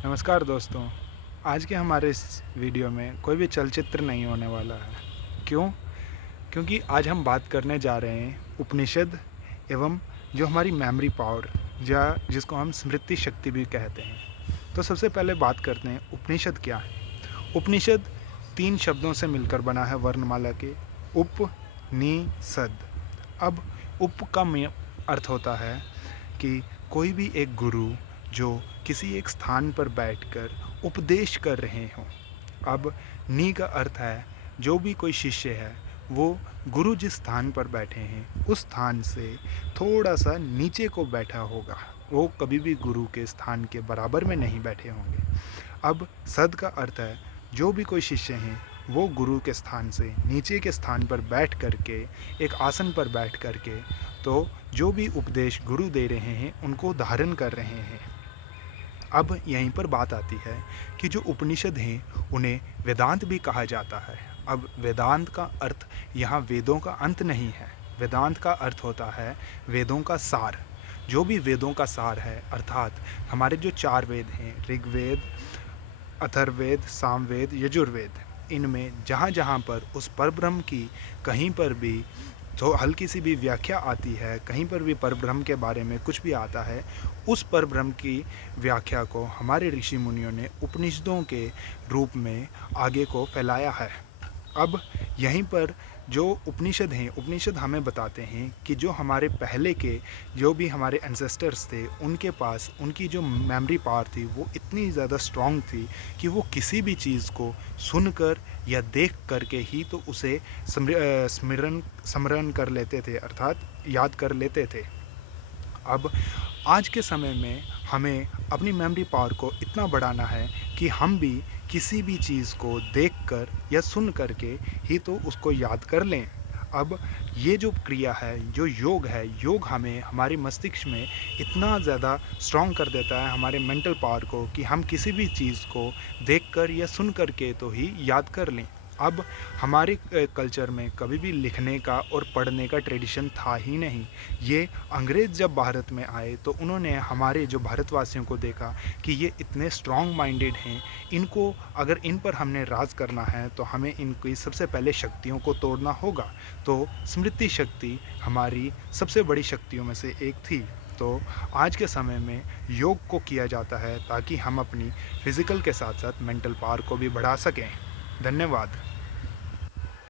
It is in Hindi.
नमस्कार दोस्तों। आज के हमारे इस वीडियो में कोई भी चलचित्र नहीं होने वाला है। क्यों? क्योंकि आज हम बात करने जा रहे हैं उपनिषद एवं जो हमारी मेमोरी पावर या जिसको हम स्मृति शक्ति भी कहते हैं। तो सबसे पहले बात करते हैं उपनिषद क्या है। उपनिषद 3 शब्दों से मिलकर बना है वर्णमाला के उप नि सद। अब उप का अर्थ होता है कि कोई भी एक गुरु जो किसी एक स्थान पर बैठकर उपदेश कर रहे हों। अब नी का अर्थ है जो भी कोई शिष्य है वो गुरु जिस स्थान पर बैठे हैं उस स्थान से थोड़ा सा नीचे को बैठा होगा, वो कभी भी गुरु के स्थान के बराबर में नहीं बैठे होंगे। अब सद का अर्थ है जो भी कोई शिष्य हैं वो गुरु के स्थान से नीचे के स्थान पर बैठ करके एक आसन पर बैठ करके तो जो भी उपदेश गुरु दे रहे हैं उनको धारण कर रहे हैं। अब यहीं पर बात आती है कि जो उपनिषद हैं उन्हें वेदांत भी कहा जाता है। अब वेदांत का अर्थ यहाँ वेदों का अंत नहीं है। वेदांत का अर्थ होता है वेदों का सार। जो भी वेदों का सार है अर्थात हमारे जो 4 वेद हैं ऋग्वेद, अथर्ववेद, सामवेद, यजुर्वेद, इनमें जहाँ जहाँ पर उस परब्रह्म की कहीं पर भी तो हल्की सी भी व्याख्या आती है, कहीं पर भी परब्रह्म के बारे में कुछ भी आता है, उस परब्रह्म की व्याख्या को हमारे ऋषि मुनियों ने उपनिषदों के रूप में आगे को फैलाया है। अब यहीं पर जो उपनिषद हैं, उपनिषद हमें बताते हैं कि जो हमारे पहले के जो भी हमारे एंसेस्टर्स थे उनके पास उनकी जो मेमोरी पावर थी वो इतनी ज़्यादा स्ट्रॉन्ग थी कि वो किसी भी चीज़ को सुनकर या देख करके ही तो उसे स्मरण कर लेते थे, अर्थात याद कर लेते थे। अब आज के समय में हमें अपनी मेमोरी पावर को इतना बढ़ाना है कि हम भी किसी भी चीज़ को देखकर या सुन करके ही तो उसको याद कर लें। अब ये जो क्रिया है, जो योग है, योग हमें हमारे मस्तिष्क में इतना ज़्यादा स्ट्रॉन्ग कर देता है हमारे मेंटल पावर को कि हम किसी भी चीज़ को देखकर या सुन करके तो ही याद कर लें। अब हमारे कल्चर में कभी भी लिखने का और पढ़ने का ट्रेडिशन था ही नहीं। ये अंग्रेज़ जब भारत में आए तो उन्होंने हमारे जो भारतवासियों को देखा कि ये इतने स्ट्रॉन्ग माइंडेड हैं, इनको अगर इन पर हमने राज करना है तो हमें इनकी सबसे पहले शक्तियों को तोड़ना होगा। तो स्मृति शक्ति हमारी सबसे बड़ी शक्तियों में से एक थी। तो आज के समय में योग को किया जाता है ताकि हम अपनी फिज़िकल के साथ साथ मेंटल पावर को भी बढ़ा सकें। धन्यवाद।